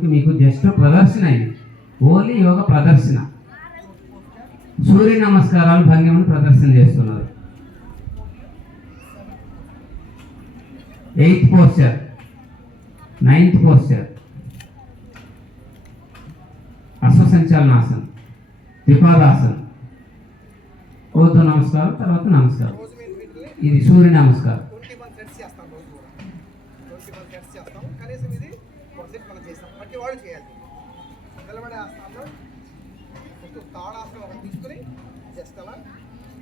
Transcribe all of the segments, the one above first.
కాబట్టి మీకు జస్ట్ ప్రదర్శన ఇది. ఓన్లీ యోగ ప్రదర్శన. సూర్య నమస్కారాలు భంగిమను ప్రదర్శన చేస్తున్నారు. ఎయిత్ పోస్చర్ నైన్త్ పోస్చర్ అశ్వసంచాలనాసనం త్రిపాదాసనం ఓతో నమస్కారం తర్వాత నమస్కారం ఇది సూర్య నమస్కారం సెట్ మనం చేస్తాం. ప్రతి వాడు చేయాలి. నిలబడే ఆసనాల్లో ఫస్ట్ తాడాసనం ఒకటి తీసుకుని జస్ట్ అలా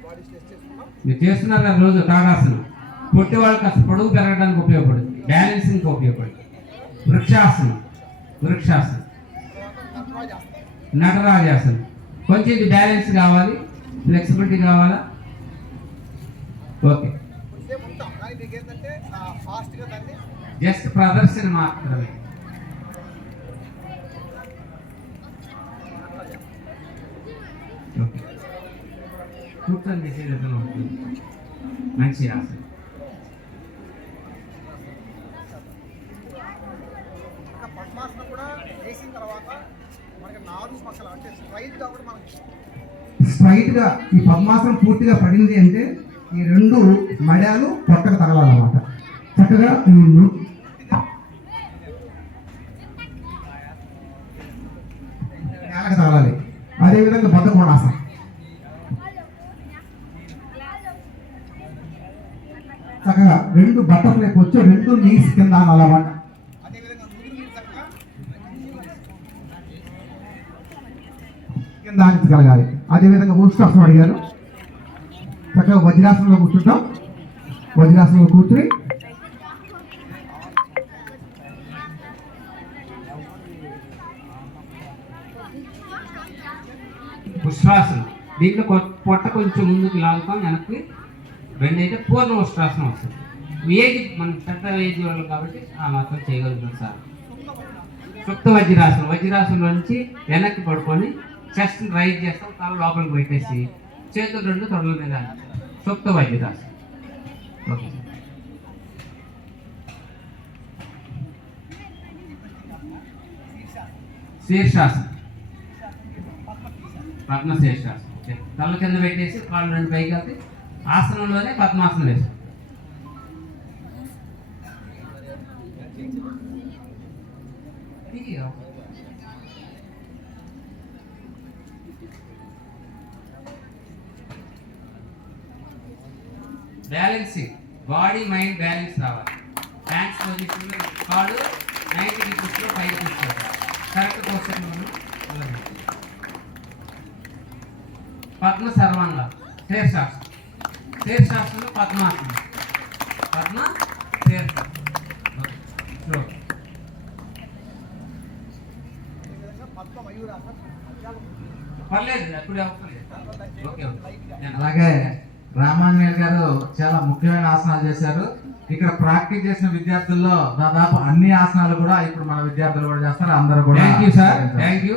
బాడీ స్ట్రెచ్ చేసుకున్నాం మీరు చేస్తున్నారు కదా రోజు తాడాసనం పొట్టి వాళ్ళకి కాస్త పొడుగు పెరగడానికి ఉపయోగపడుతుంది బ్యాలెన్సింగ్ ఉపయోగపడుతుంది వృక్షాసనం. వృక్షాసనం. నటరాజాసనం. కొంచెం ఇది బ్యాలెన్స్ కావాలి. ఫ్లెక్సిబిలిటీ కావాలా? ఓకే. జస్ట్ ప్రదర్శన మాత్రమే. ఓకే. కూర్చొని ఉంటుంది? మంచి పద్మాసనం కూడా వేసిన తర్వాత మనకి నాలుగు పక్కల అంటే మనకి స్ట్రైట్గా ఈ పద్మాసనం పూర్తిగా పడింది అంటే ఈ రెండు మడాలు పొట్టకు తగలాలన్నమాట. చక్కగా నేలకు తగలాలి. అదేవిధంగా బతకోడాస చక్కగా రెండు బట్టర్ఫ్లై వచ్చి రెండు నీస్ కింద అలవాట అదేవిధంగా కింద ఆడించగలగాలి అదేవిధంగా ఉష్టాసనం అడిగారు. చక్కగా వజ్రాసనంలో కూర్చుంటాం. వజ్రాసనంలో కూర్చుని ఉష్ట్రాసనం దీంట్లో పొట్ట కొంచెం ముందుకు లాగుతాం వెనక్కి బెండ్ అయితే పూర్ణ ఉష్ట్రాసనం వస్తుంది. ఏజ్ మన పెద్ద ఏజ్ వాళ్ళు కాబట్టి ఆ మాత్రం చేయగలుగుతాం సార్. సుప్త వజ్రాసనం. వజ్రాసనం నుంచి వెనక్కి పడుకొని చెస్ట్ రైజ్ చేస్తాం తల లోపలికి పెట్టేసి చేతులు రెండు తొడల మీద సుప్త వజ్రాసనం. ఓకే శీర్షాసనం. పద్మ ఓకే? తల కింద పెట్టేసి కాళ్ళు రెండు పైకి వెళ్తే ఆసనంలోనే పద్మాసనం వేస్తాం బ్యాలెన్సింగ్ బాడీ మైండ్ బ్యాలెన్స్ రావాలి. హ్యాండ్స్ పొజిషన్లో కాళ్ళు నైన్టీ డిగ్రీస్లో పైకి తీసుకోవాలి. కరెక్ట్ పొజిషన్లో పద్మ సర్వాంగ శీర్షాసనం శీర్షాసనంలో పద్మాసనం. పద్మ శీర్షాసనం అలాగే రామాంజనేయులు గారు చాలా ముఖ్యమైన ఆసనాలు చేశారు. ఇక్కడ ప్రాక్టీస్ చేసిన విద్యార్థుల్లో దాదాపు అన్ని ఆసనాలు కూడా ఇప్పుడు మన విద్యార్థులు కూడా చేస్తారు. అందరూ కూడా thank you sir thank you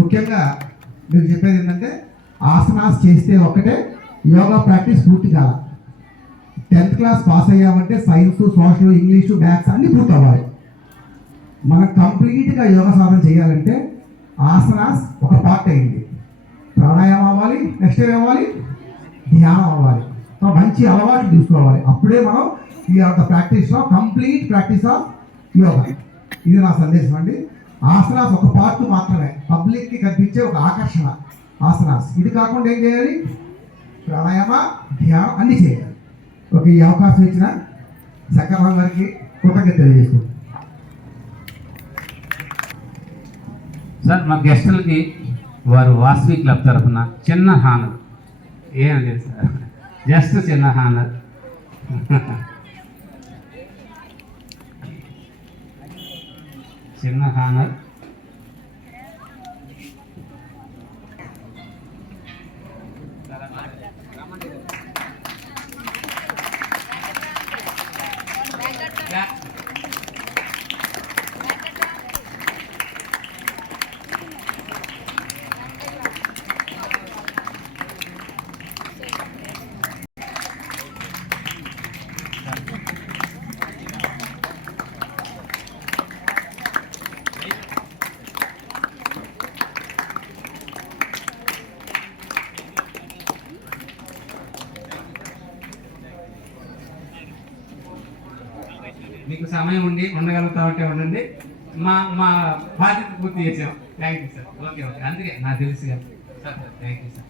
ముఖ్యంగా మీకు చెప్పేది ఏంటంటే ఆసనాస్ చేస్తే ఒక్కటే యోగా ప్రాక్టీస్ పూర్తి కాల. టెన్త్ క్లాస్ పాస్ అయ్యామంటే సైన్స్ సోషల్ ఇంగ్లీషు మ్యాథ్స్ అన్నీ పూర్తి అవ్వాలి. మనం కంప్లీట్గా యోగా సాధన చేయాలంటే ఆసనాస్ ఒక పార్ట్ అయింది. ప్రాణాయామం అవ్వాలి నెక్స్ట్ ఏం అవ్వాలి? ధ్యానం అవ్వాలి. సో మంచి అలవాటు తీసుకోవాలి. అప్పుడే మనం ఈ యొక్క ప్రాక్టీస్లో కంప్లీట్ ప్రాక్టీస్ ఆఫ్ యోగా. ఇది నా సందేశం అండి. ఆసనాస్ ఒక పార్ట్ మాత్రమే. పబ్లిక్కి కనిపించే ఒక ఆకర్షణ. ఆసనాస్. ఇది కాకుండా ఏం చేయాలి? ప్రాణాయామ ధ్యానం అన్ని చేయాలి. ఒక ఈ అవకాశం ఇచ్చిన శంకరరావు గారికి కృతజ్ఞత తెలియజేసుకుంటాం సార్ మా గెస్టులకి వారు వాసవి క్లబ్ తరఫున చిన్న హానర్. ఏమని లేదు సార్? జస్ట్ చిన్న హానర్. చిన్న హానర్ Yeah. మీకు సమయం ఉండి ఉండగలుగుతా ఉంటే ఉండండి. మా మా బాధ్యత పూర్తి చేసాం thank you sir okay okay అందుకే నాకు తెలుసు కదా సార్ థ్యాంక్ యూ సార్